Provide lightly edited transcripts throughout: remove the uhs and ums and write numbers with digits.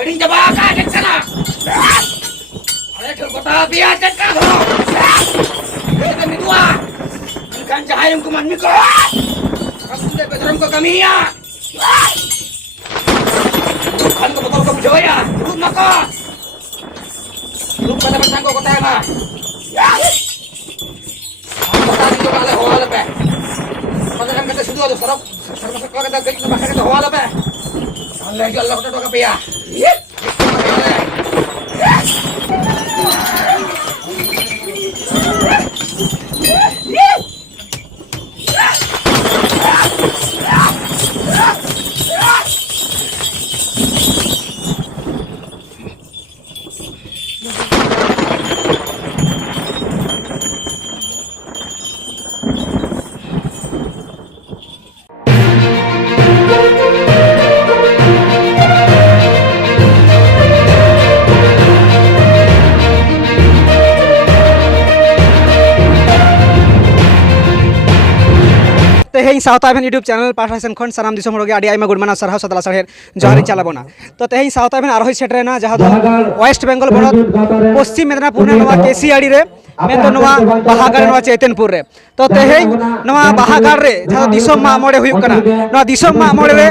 Heading jaba ka ke sana. Ale thul kota biya cekka dho. Kita midwa. Kan jahayum kuman miko. Kamu de bedram ko kamiya. Kan ko betul ko bujoya. Duduk maka. Duduk pada pasang ko kota ma. Kota itu kale hoa lepe. Pada kan kata sudu ado sarap. Sarap kata gait na bahasa kata hoa lepe. Allah Allah kota to kapiya. तेहें south आइभेन YouTube channel पाठासन खन साराम दिसम होगे आडी आइमा गुडमाना सरहा सतला सरहेर जहरी चालाबोना तो तेहें साउथ आइभेन आरोही सेटरेना जहां दो वेस्ट बेंगल बनत पश्चिम मेदिनीपुर ने नवा केसीआडी रे में तो नवा बाहागार नवा चैतनपुर रे तो तेहें नवा बाहागार रे जहां दिसम मा मोड़े हुयु कना नवा दिसम मा मोड़े रे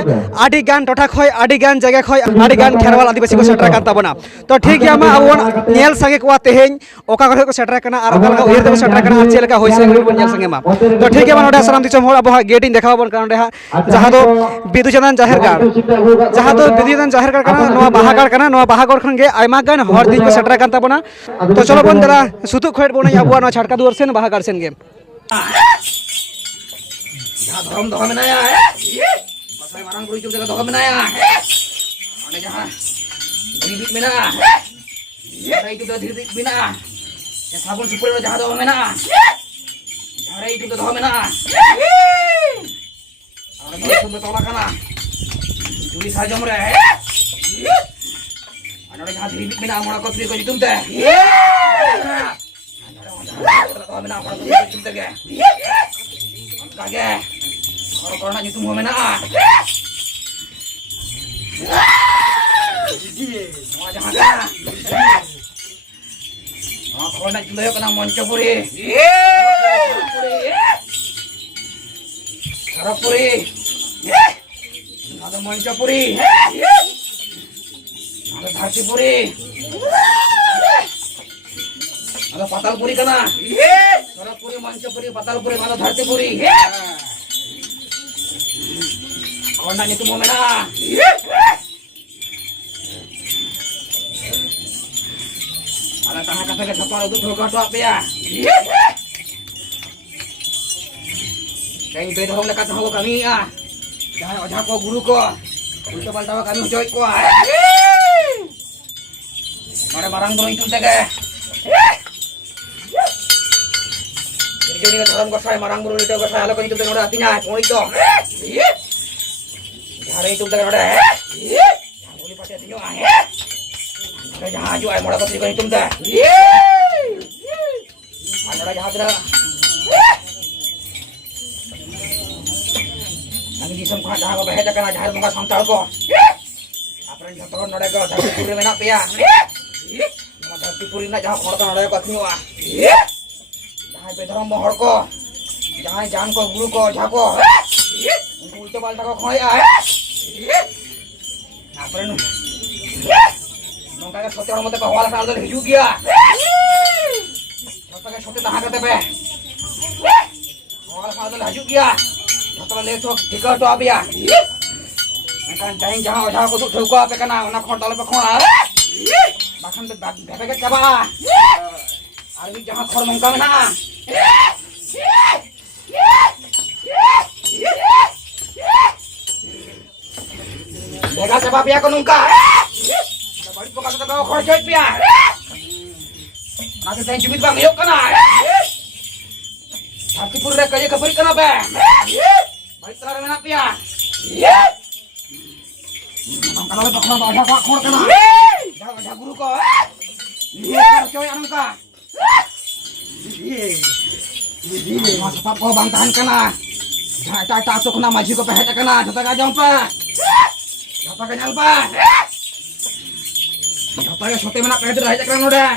आडी गान टोठा खय आडी गान जगह खय आडी गान खेरवाल आदिवासी को सेटर कान ताबोना तो ठीक गया मा अबोन नेल संगे को तेहें ओका घर को सेटर कना आर ओका उयर दे सेटर कना आर चेलका होइसे को नेल संगे मा तो ठीक गया मा नोडा साराम दिसम होड़ अब गेटिंग देखा बन कारण रेहा जहां दो बिदुचंदन जाहिर गाड़ जहां दो बिदुचंदन जाहिर गाड़ कना नवा बाहागार कना नवा बाहागार खन गे आयमा गान हर दिन को सेटर कान ताबोना तो चलो बन दरा सुतु खैट बोना आबुआ नवा छटका दुवर सेन बाहागार सेन गे जहां धर्म दो मेनाया है बसाई marang buru juga दो मेनाया है ओने जहां धीरित मेना है जहां itu धीरित मेना ya sabun supur जहां दो मेना जहां itu दो मेना orang baru sudah tolak kana juli sajom re ana jahad ribit mena amona ko tri ko jitum te ana mena amona ko jitum te ge kage karo korona jitum ho mena semua jahad kana korona jitum yo kana moncopuri Sarapuri, ada Moncapuri, ada Dhartipuri, ada Patalpuri kana, Sarapuri, Moncapuri, Patalpuri, ada Dhartipuri. Kau itu mau mana? Ada tanah kata ke kapal itu thul kau apa ya? Kain beda hong lekat hong kami jangan ojak ko guru ko ulta palta kami hojoi ko mare barang bro itu tege jadi dharam gosai marang bro itu gosai halo ko itu tege artinya poni to jare itu tege ode boleh pate tinyo are jaha aju ai moda ko itu tege ada jaha tera Disam kau dah apa heda kana jahar muka santal ko. Apran jatuh nada ko tapi puri mena pia. Tapi puri na jahar kau nada ko knyua. Jahar bedaram mohor ko. Jahar jang ko guru ko jako. Ulto balta ko khoya. Apran nongka ka sote orang mate ko wala sal dol hiju gya. Nongka ka sote taha kate pe. Wala sal dol hiju gya. Kalau lihat tuh jika tuh apa ya? Makan jaring jangan udah aku tuh juga apa kena nak kontal apa kona? Makan bebek apa? Arbi jangan kor mongkam na. Bega sebab ya konungka. Balik poka kita kau kor joy pia. Nanti saya jumit bang yuk kena. Tapi pura kaya kabur kena bang. Balik terang mana pia? Kalau lepas mana ada kok kor kena? Jangan guru kok. Cewek anu kah? Mas pap kau bang tahan kena. Cai tu kena maju ke pehet kena. Jatuh ke jompa. Jatuh ke nyalpa. Apa ya sote mana pengen aja kan udah.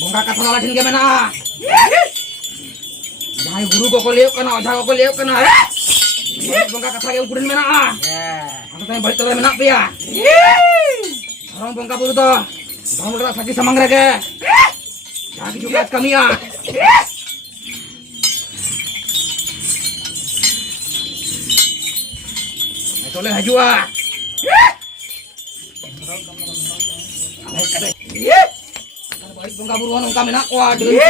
Bongka kata lalasin ke mana? Jangan guru kok liuk kana, oja kok liuk kana. Bongka kata ke ukurin mana? Aku tanya balik tele mana pia? Orang bongka buru to. Kamu kena sakit sama ngereke. Jangan juga kami ya. Toleh hajua. Balik bongka buruan ungkam enak wah dengan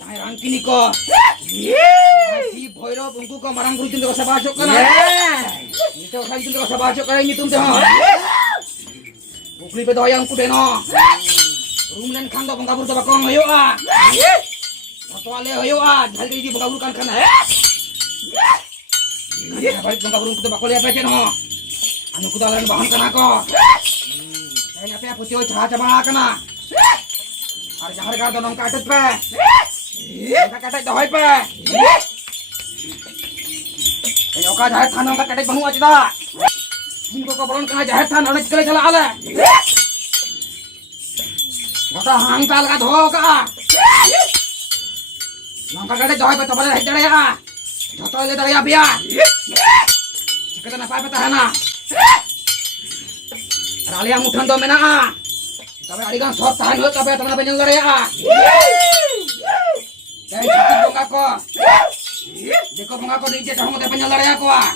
jangan rangki nih kok. Si Boyro bungku kok marang guru cinta kau bacok kan? Itu saya cinta kau bacok kan ini tuh Bukli pedo yang kudeno. Rumunan kando bongka buru bakong ayo ah. Satu ale ayo ah. Hari ini bongka buru kan kana. Balik bongka burung kita bakal lihat aja no. Anu kita lain bahan kan aku. Saya nyampe putih cah coba kena. Harga donong katet pe. Katet dohoi pe. Ayo ka jahat kanong katet bangu aja dah. Ini kok belum kena jahetan oleh sekali salah ale. Mata hangtal ka dho ka. Nongka katet dohoi pe topale hidare ya. Joto le dari abia. Kita na pa petahana. Rali yang mudan do mena. Tapi ari kan sot tahan hot tapi teman penjel dari ya. Jangan sakit bongka ko. Jeko bongka ko di jeta homote penjel dari aku ah.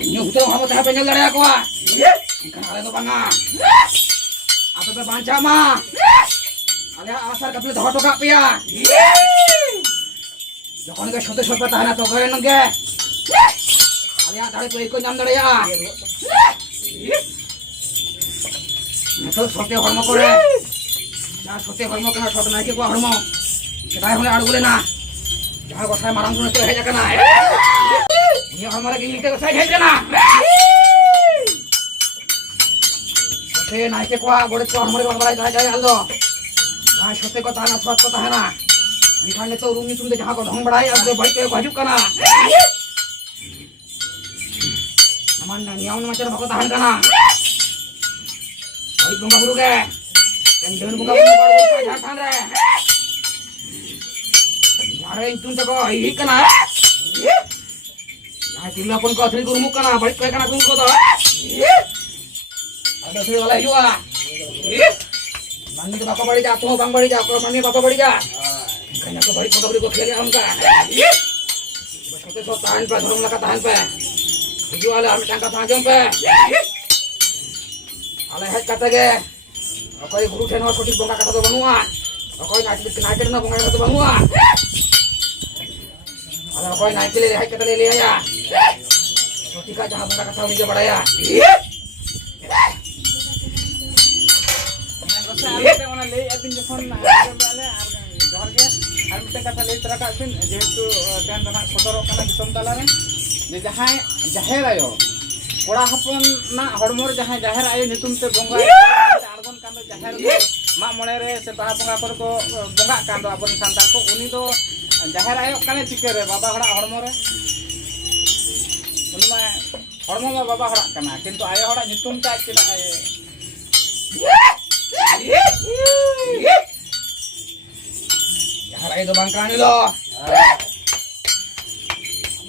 Ini udah homote penjel dari aku ah. Kan ada to banga. Apa pe banca mah. Alia asar kapil dhot ka pia. Jokon ke sote sote tahana to gare nge. Alia dare pe ko nyam dare ya. Neto sote hormo kore. Ja sote hormo kana sote nai ke ko hormo. Kedai hole adugle na. Ja gosai marang gune to heja kana. Ini hormo lagi ngite gosai heja kana. Sote nai ke ko gode ko hormo ko balai jai aldo. Nah, sote ko tahana swat ko tahana. Ini तो room में तुम जहाँ को ढंग बढ़ाई अब तो भाई तो बाजू करना नमान नियाम में चल भगत ताहन करना भाई बंगा बुरु के yang jangan buka buka jangan tahan re yare intun to ko hi kana ya tilla pun ko athri guru mukana balik ko kana kun ko to ada sri wala hiwa mandi to bapa badi ja to bang badi ja ko mandi bapa badi ja kanya ko balik bapa badi ko khele amka bas ko to tahan pa dhorong laka tahan pa hijo ala am tangka tajam pa ala hat kata ge Okoy guru ten ho sotik bongka kata to bangua. Okoy naik na bongka kata to bangua. Ala okoy naik le hai kata le ya. Sotika jaha bongka kata ni je badaya. Saya mana le abin jokon ale jor ge ar mite kata le tara ka sin jehetu ten dana kotorok kana disom talare je jaher ayo Kora hapon na hormor jahan jaher ayo nitum te bongga argon kando jaher mak mole re se baha bongga kor ko bongga kando abon santar ko uni do jaher ayo kane chikere baba hora hormor re uni ma hormor ma baba hora kana kintu ayo hora nitum ta chila jaher ayo do bangka ni do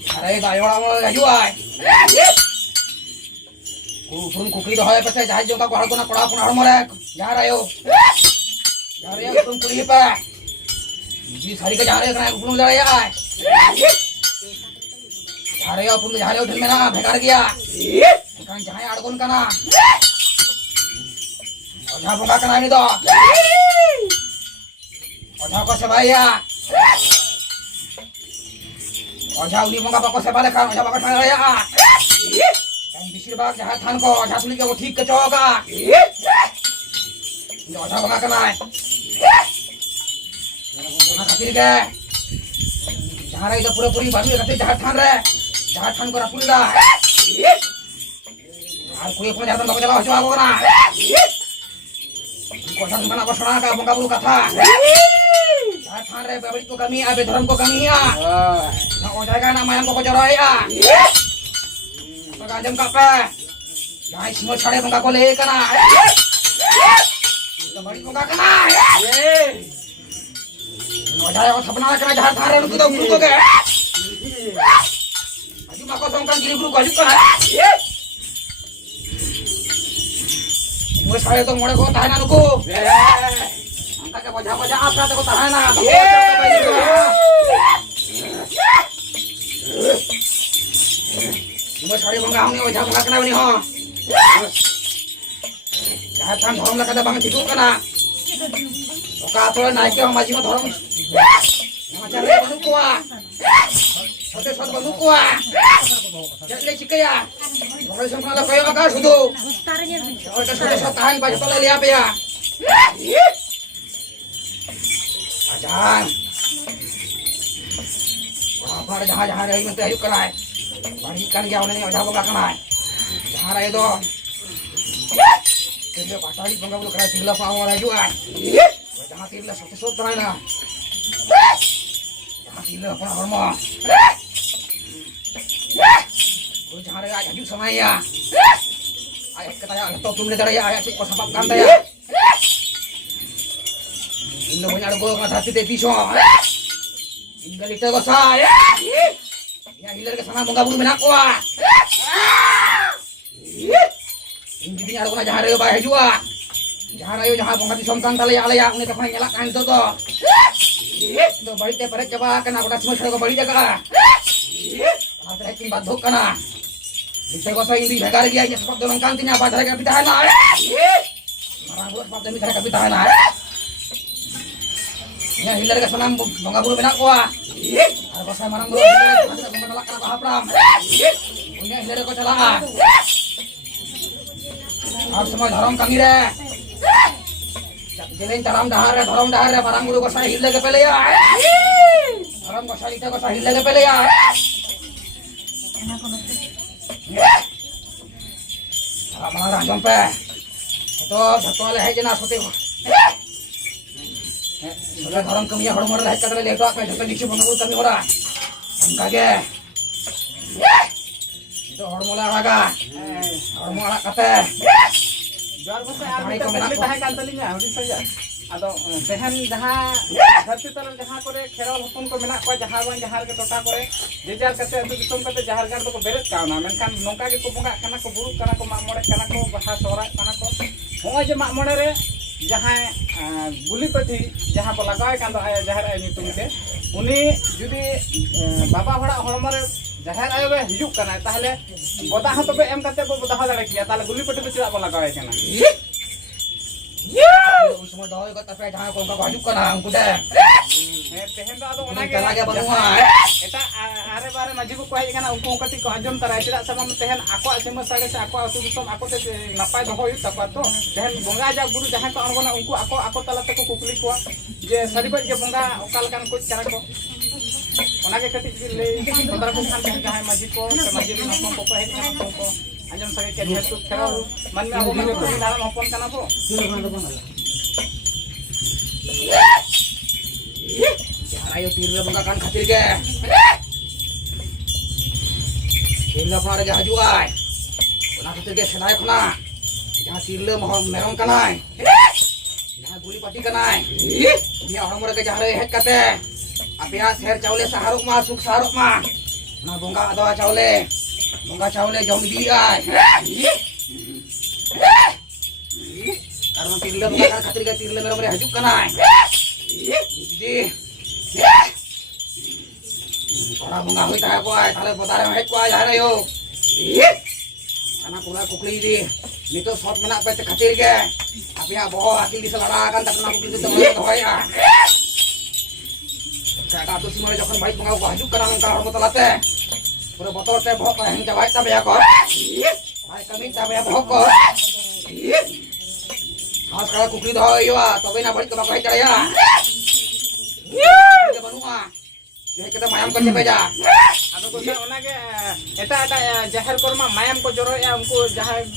jaher ayo ayo hora mo gajuai Kurung kukri doh ya pasti jahat jongka kuhal kuna pura pun harmorek jahar ayo kurung kuli pa ji sari ke jahar ayo kena kurung lara ya jahar ayo pun jahar ayo dhil mena bhekar gaya kan jahai adgon kana ojha bongka kana ini doh ojha ko sebai ya ojha uni bongka bako sebale kan ojha bako sana ya Bisir bak jahat than ko jahat sulit ko ठीक ke choka ndo tha banga kana na khatir ke jahara ida pura puri babu kate jahat than ko rapuri da ar koi ko jahat bako jala ho ko na ko san mana ko sona ka banga bulu katha Jahat than re babit ko kami abe dharam ko kami ya. Oh. Na ko jaga na mayam ko jorai ya. Paga jam ka pe. Jai semua chade bangka ko le kana. Babit ko ka kana. No jaya ko thapna kana jahat than re nu to guru ko ke. Aju mako songkan diri guru ko aju kana. Mulai saya tu mulai ko tahan aku. Angkat ke wajah-wajah apa tu ko tahan na. Mulai saya bangga ni wajah bangga kena ni ha. Jahatan dharam la kada bang hidup kana. Oka atole naik ke maji ma dharam. Macam ni bantu ko ah. Sate sat bantu ko ah. Jadi cikaya. Kalau sampai lah kayu agak sudu. Kalau sudah tahan baca tolong lihat ya. Ajan. Apa ada jahat yang minta hidup kenai. Barikan jauh ni jauh bangga kenai. Jahat itu. Kerja patali bangga bulu kenai sila pa orang jual. Jahat sila satu sot kenai na. Jahat sila pun hormat. Kau jangan ada aja sama ya. Ayat kata ya, top belum ada ya ayat kau sabab kanta ya. Indo banyak ada gua ngasih teh pisau. Tinggal itu kau sah ya. Ya hilir ke sana bangga bulu menak kuah. Ini ada kena jahat ayo bayar juga. Jahat ayo jahat bangga disomkan tali alaya ini tak nyalak kan itu tuh. Itu balik teh pada coba kena aku dah semua saya kau balik jaga. Ada yang baduk kana. Bisa kau saya ini jaga lagi aja sebab dalam kantin apa ada yang pitahan lah. Marah buat sebab demi cara pitahan lah. Ya hilir ke sana bangga bulu benak kuah. Aku saya marah bulu ada menolak kana hapram. Punya hilir kau celaan. Harus semua dharam kami re. Jeleng dharam dahar barang bulu kau saya hilir ke pele ya. Dharam kau saya hilir ke pele ya. Malah jompe. Itu satu alih aja nak seperti. Sudah orang kami yang hormat lah kata dia tu apa jompe dicu mengaku kami orang. Angkage. Itu hormat lah raga. Hormat lah kata. Jual pasal apa kita tahan kantolinya, udah saja. Atau tehan jahat, धरती तरफ जहाँ करे खेरल हपन को मेना को जहाँ बन जहाँ के टोटा करे जेजार कते अदु दिसम कते जहाँ गार तो को बेरेत कावना मेनखान नोंका के को बंगा कना को बुरु कना को मामोड़े कना को बहा सोरा कना को होय जे मामोड़े रे जहाँ गुली पथी जहाँ को लगाय कान दो आया जहाँ आय नितुम के उनी जुदी बाबा हड़ा हड़म रे जहाँ आयो बे हिजुक कना ताहले गोदा ह तबे एम कते बो बोदा दाड़े किया ताहले गुली पथी पे चला लगाय कना semua doi kata pe jangan kau baju kana angku deh. Tehen do ado ona Kita lagi banua. Eta are bare maji ko koi kana ungku kati ko ajom tarai tidak sama tehen aku asema sage se aku asu disom aku te napai do hoyu tapato tehen bonga ja guru jahan ko angona ungku aku tala te ko kukuli ko je sari je bonga okal kan ko cara ko ona ke kati le tara ko kan jahan maji ko maji ni napon ko he kana ko ajom sage ke jetu khera man me aku me ko dalam hopon kana po ayo tirle bangga kan khatir ge tirle par ge haju ai ona khatir ge senai khona jaha tirle merong kanai jaha guli pati kanai dia orang mereka jaha re het kate apia ser chaule saharuk ma suk saharuk ma na bangga ado chaule jom di ai karena tirle bangga kan khatir ge tirle merong re haju kanai jadi orang bunga hui tahu kau, thale potare mai kau jahat ayo. Karena pura kukli di, itu shot menak pete khatir ke, tapi ya boh akil diselarakan tak pernah kukli itu teman tu ya. Kata tu semua jokon baik bunga kau hajuk karena engkau hormat telate. Pura botol teh boh kau yang jawab tapi ya kau. Baik kami tapi ya boh kau. Harus kalau kukli tu ayo, tapi nak balik ke bawah itu ya. Kita banua. Kita mayam kan cepet aja. ᱟᱫᱚ ᱠᱚᱥᱟ ᱚᱱᱟᱜᱮ ᱮᱴᱟᱜ ᱡᱟᱦᱮᱨ ᱠᱚᱨᱢᱟ ᱢᱟᱭᱟᱢ ᱠᱚ ᱡᱚᱨᱚᱭᱮᱜᱼᱟ ᱩᱱᱠᱩ ᱡᱟᱦᱟᱸᱭ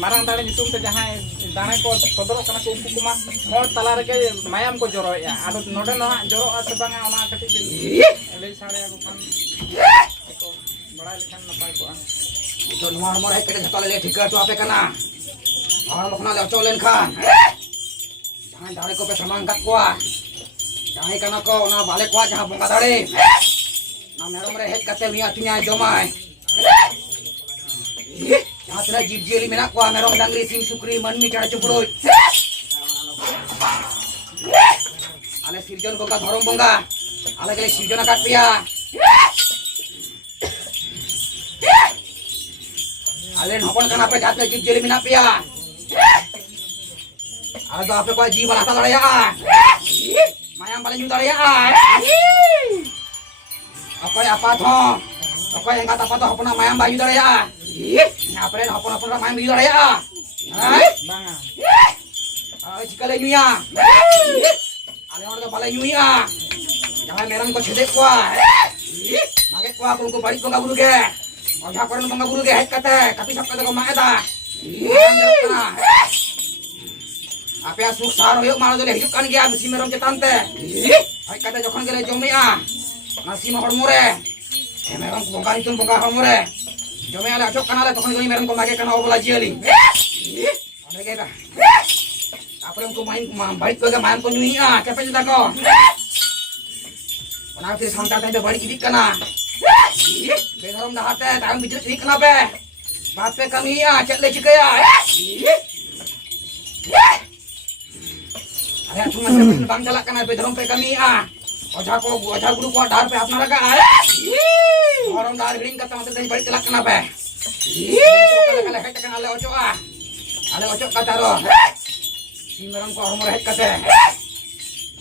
ᱢᱟᱨᱟᱝ ᱫᱟᱲᱮ ᱧᱩᱛᱩᱢ ᱛᱮ ᱡᱟᱦᱟᱸᱭ ᱫᱟᱲᱮ ᱠᱚ ᱥᱚᱫᱚᱨᱚᱜ ᱠᱟᱱᱟ ᱠᱚ ᱩᱱᱠᱩ ᱠᱚᱢᱟ ᱦᱚᱲ ᱛᱟᱞᱟ ᱨᱮᱜᱮ ᱢᱟᱭᱟᱢ ᱠᱚ ᱡᱚᱨᱚᱭᱮᱜᱼᱟ ᱟᱫᱚ ᱱᱚᱰᱮ ᱫᱚ ᱦᱟᱸᱜ ᱡᱚᱨᱚᱜᱼᱟ ᱥᱮ ᱵᱟᱝᱟ ᱚᱱᱟ ᱠᱟᱹᱴᱤᱡ ᱞᱟᱹᱭ ᱥᱟᱰᱮᱭᱟᱠᱚ ᱠᱷᱟᱱ ᱠᱚ ᱵᱟᱲᱟᱭ ᱞᱮᱠᱷᱟन ᱱᱟᱯᱟᱭ ᱠᱚᱜᱼᱟ ito numa mo ray kete jhato le thika to ape kana har mo khana le ocho len khan jahan dare ko pe samang kat kwa jahan kana ko ona bale kwa jahan bonga dare na merom re hej kate mia tinya jomai jahan tira jib jeli menak kwa merom dangri sim sukri manmi cara cupurut ale sirjon bonga dhorom bonga ale gele sirjon akat pia Alin hopon kan apa jatuh jib jeli mina pia. Ada apa kau jiwa rasa daya? Mayang paling juta daya. Apa toh? Apa yang kata apa toh hopon mayang baju daya? Ngapain hopon mayang baju daya? Banga. Jika le nyuya. Alin orang tu balai nyuya. Jangan merang kau cedek kuah. Maget kuah aku balik kau gaburu ke. Oja koran bangga buru ge het kate tapi sab kate ko maeta ape asuk sar hoyok malo jole hijuk kan gya bisi merom cetan te ai kate jokhon gele jomia nasi ma hormore merom ko bangga itun bangga hormore jomia ala chok kanale tokhon gele merom ko mage kana obola jiali ande ge ka apre ko main bait ko ge main ko nyuia cepe jeda ko ona te santa te bari kidik kana Benarum dah hati, tangan bicara ini kenapa? Bapak kami ya, cek leci kaya. Ayah cuma sebelum bang jalan kan, benarum pe kami ya. Oja guru kuat dar pe apna raga. Orang dar ring kata masa dari balik jalan kenapa? Kalau kata ale ojo ah, ale ojo kata roh. Si merang ko hormor het kata.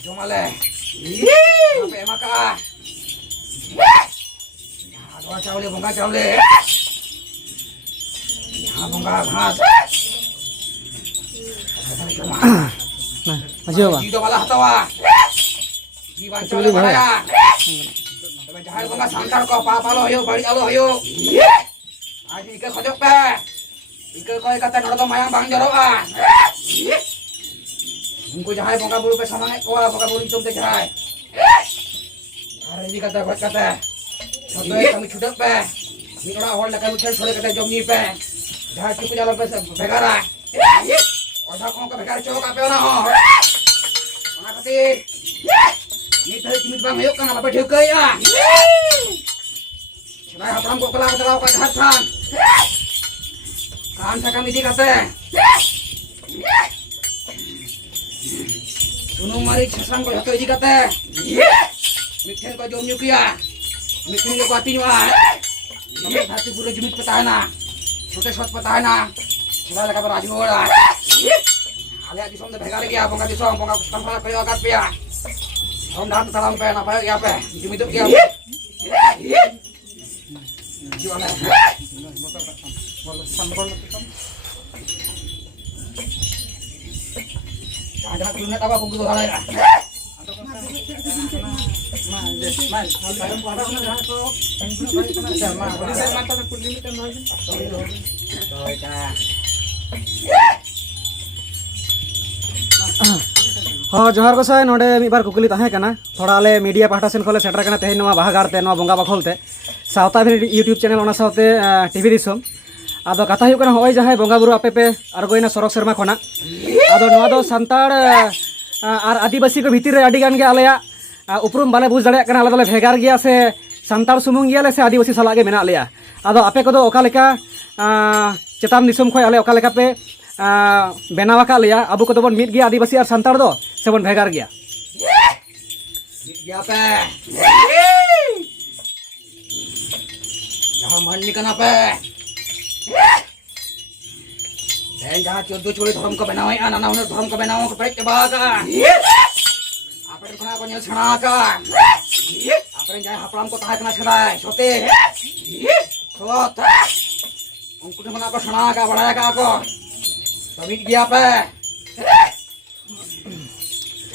Cuma le. Apa emak ah? Caule bonga caule यहाँ bonga घास nah masih apa जीतो वाला हतवा जीवन चले बढ़ाया तबे जहां bonga सांतार को पाप आलो होयो बड़ी आलो होयो आज इके खजक पे इके कोई कते नड़ तो मायांग बांग जरोआ उनको जहां bonga बुरु पे समांगे को bonga बुरु तुम दे जाए अरे जी कते खज कते kami sudah pe, ini orang awal nak kami cari kata jom ni pe, dah cukup jalan pe begara, orang kau ke begara cowok apa orang ho, orang kati, ni tadi cimit bang yuk kan apa dia kaya, sebab apa kau kelar terlalu kat hatan, kan saya kami di kata, sunung mari sesang kau jatuh di kata, mikir kau jom nyukia. Meeting ko pati nyo ah. Kami hati puro jumit petahana. Sote shot petahana. Sila laka para ajola. Alia di som de bhegare gya bonga di som bonga tampala kayo akat pia. Om dah talam pe na pa ya pe. Jumit tu kya. Jual. Sambol tukam. Jangan kulnet apa pun tu halai. हाँ जोहार गोसाई नोडे मिबार कुकली ताहे कना थोड़ा आले media पाहटा Sen खोले shutter कना तेहेन नवा बाहागारते नवा बोंगा बाखोलते सावता भी यूट्यूब चैनल ओना सावते टीवी दिसम आदो कथा हुई कना होय जहाय बोंगा बुरु आपे पे आरगोइना सरक शर्मा खोना आदो नवा दो संताड़ आर आदिवासी को भीतर रे आडी गान गे आलेया उपरुम बाले बुझ दाड़े कना आले दोले भेगार गया से संताड़ सुमुंग गया ले से आदिवासी साला गे मेना लेया आदो आपे को दो ओका लेका चेतान दिसम खोय आले ओका लेका पे बेनावा का लिया अब को बन मिट गया आदिवासी और संताड़ दो से बन भेगार गया पे जहां मन निकना पे जहां 14 छोड़ी धर्म को बनावे नाना उन्हें धर्म को बनाओ को पेट बागा आपरे खना को छणा का आपरे जाय हपराम को ताहा कना छड़ाए सोते सोत उनको मना को छणा का बढ़ाया का को तमिट गया पे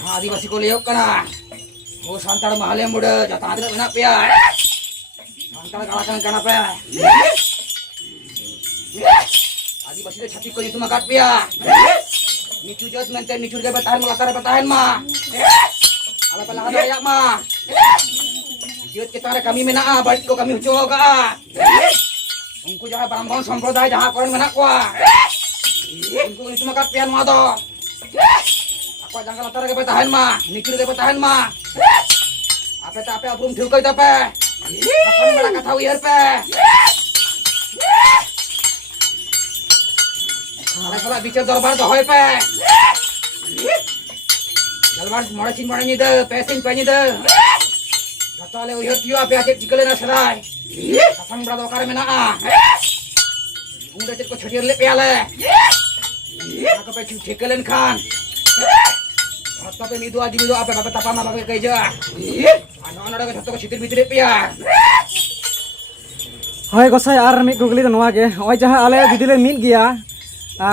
आदिवासी को ले कना वो संताड़ महले मुड़ जता बना पिया Santal kalahkan kenapa? Adibasi deh cantik kau itu makat pia. Nicu jauh nanti nicu dia bertahan melatar bertahan mah. Alat pelahan ayak mah. Jauh kita ada kami mena balik kau kami ucap ka. Ungku jahat Brahmon samprodaya jahat korang mena kuah. Ungku itu makat pian mah to. Aku jangan latar ke bertahan mah. Nicu dia bertahan mah. Apa tak apa belum diukai tapi. Akan mereka tahu ya pe. Kalau bicara dorbar tu hoy pe. Dorbar morasin morani dah, pesin pe ni dah. Kata le uyut yu apa aja cikle na serai. Akan berada okar mena ah. Unda cik ko chhoti le pe ale. Aku pe ciklen kan. Kata pe midu aji midu apa apa tapa ma apa kerja. Anak-anak dah jatuh ke situ bitir pe ya. Hoi gosai ar mid gugli to noa ge oi jaha ale judi le mid giya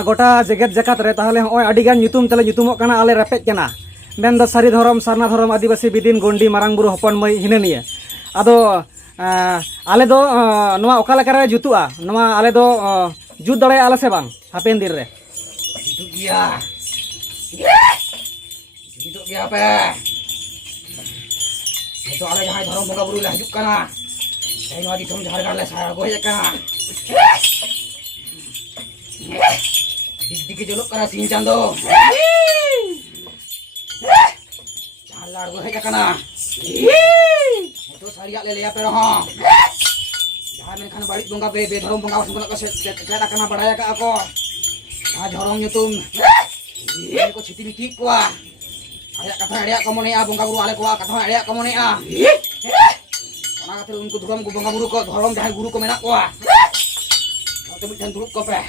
gota jeget jakat re tahale oi adigan nyutum tele nyutumok kana ale repet kana men do sari dhorom sarna dhorom adibasi bidin gondi marang buru hopon mai hina niya ado ale do noa okala kara jutua noa ale do jut dare ala se bang hapen dir re Itu dia. Itu dia apa? Itu ale jaha dhorom bonga buru lah hidup kana. Saya mau disom jahat kan le saya go ya kana. Dikit jolok kana sincang do. Jalar go ya kana. Itu sariak lele apa roh. Jangan main kana balik bonga be dhorom bonga wasung ka kata kana badaya ka ako. Ah dhorom nyutum. Ini ko chiti biki kuah. Ayak kata ayak kamu nih bonga buru ale kuah kata ayak kamu nih ah. Karena kata unku dhorom ku bonga buru ko dhorom jahan guru ko menak kuah. Kata bidan turuk ko pe.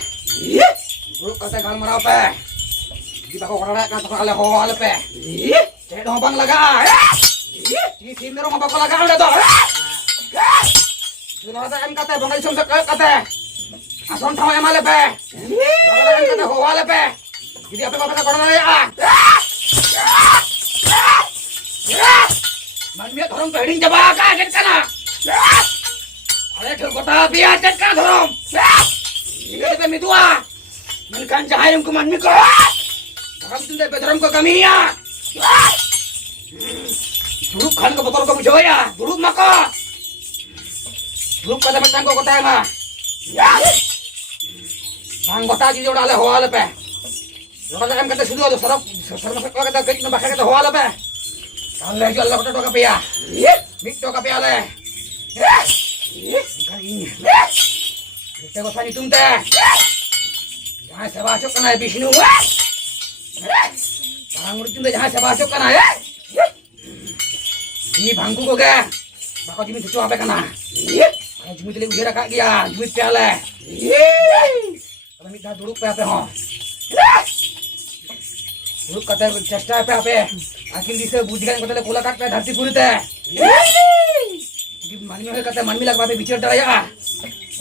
Turuk kata gal marau pe. Di bako karara kata ale ho ale pe. Cek dong bang laga. Di sini rong bako laga anda to. Sudah kata em kata bonga isum kata. Asam sama em ale pe. Kata em kata ho ale pe. Jadi apa kata korang ya? Manmiat orang peding coba kaget kana. Ale ke kota biar ket kana dorong. Ini kita mitua. Menkan cahayam ke manmi ko. Kakak tunda bedrom ko kami ya. Buruk kan ke motor ko joya. Buruk maka. Buruk kata betang ko kota ma. Bang kota jadi udah ale ho ale pe. Kata em kata sudah ada sarap kata kait na bakal kata ho ale pe. Allah jual Allah kota kapia. Mik to kapia le. Kan ini. Kita ko sani tumte. Jangan sebasok kana Bishnu. Barang murid tumte jangan sebasok kana ya. Ini bangku ko ke. Bako jimi tucu apa kana. Kalau jimi tele ujera kak dia, jimi piale. Kalau minta duduk pe apa ho. Duduk kata cesta pe apa. Akhir bisa budikan kata pola kat pe धरती पूरी ते jadi मन में kata मन में लग बात बिचर डराया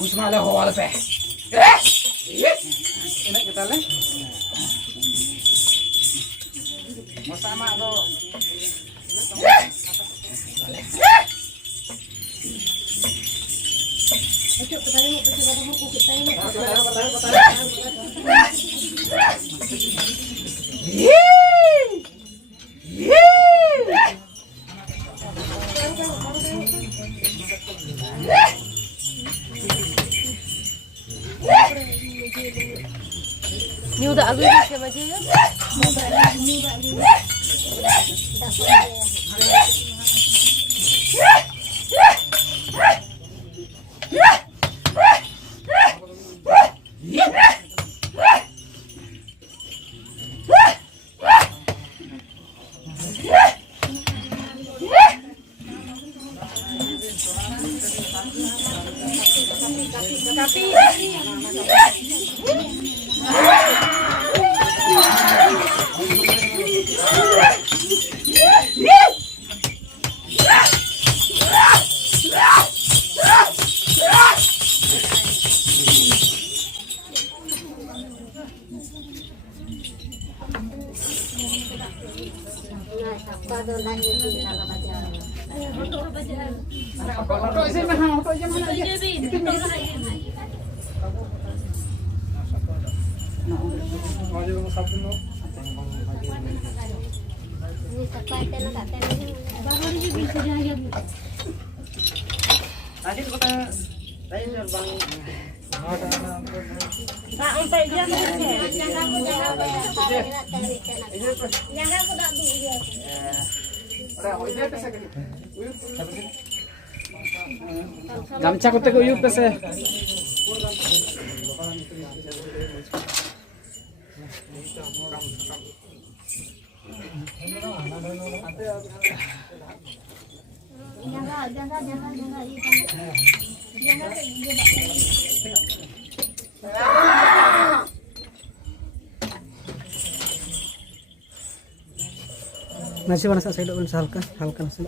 उसमें ले हो वाले पे ini kita le sama do Ni udah agak bisa baca ya? Oto isi mana? Oto isi mana aja? Gamcha kote ko uyup pese. Nasi panas saya dulu halka nasi.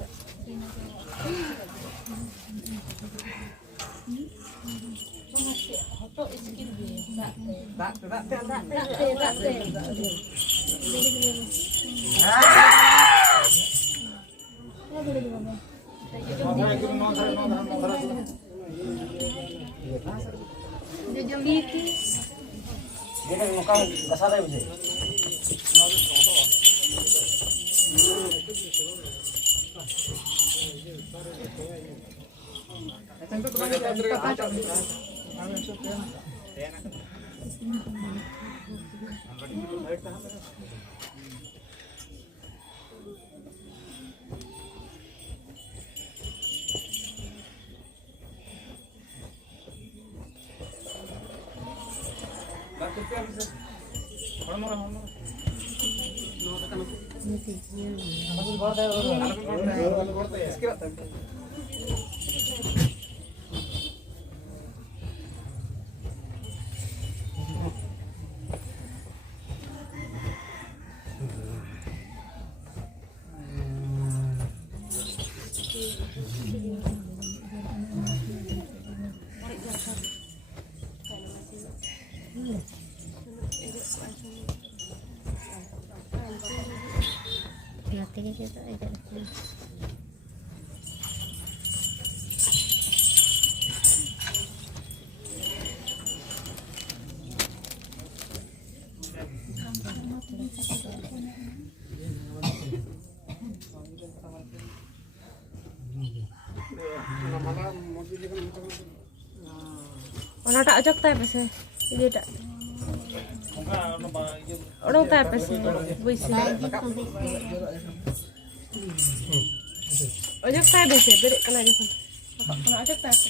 Ono tak ajak tay pese. Ini tak. Ono tay pese. Buisi. Ajak tay pese. Beri kena aja kan. Ono ajak tay pese.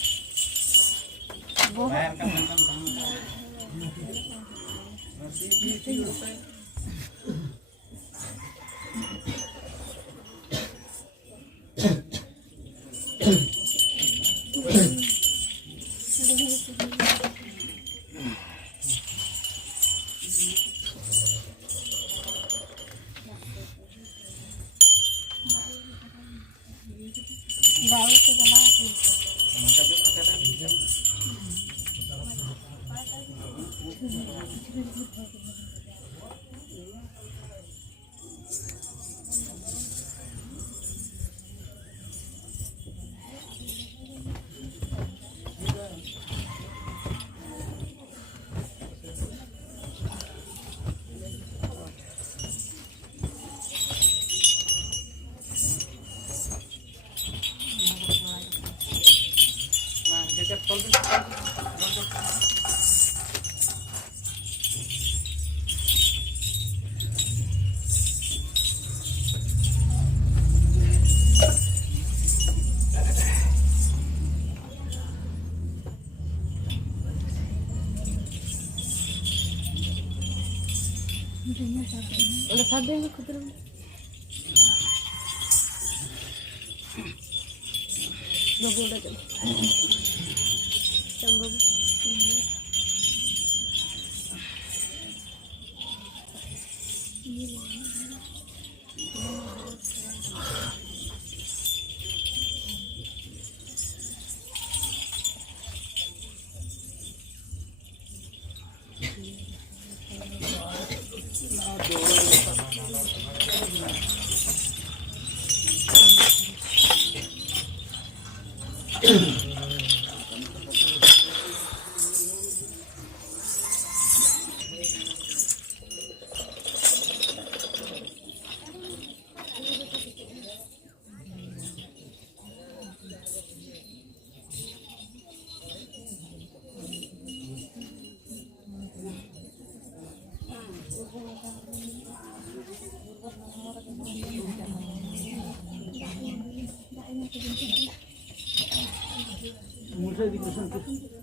Udah pada yang aku bilang. Babu udah jam. Jam babu. ᱥᱮ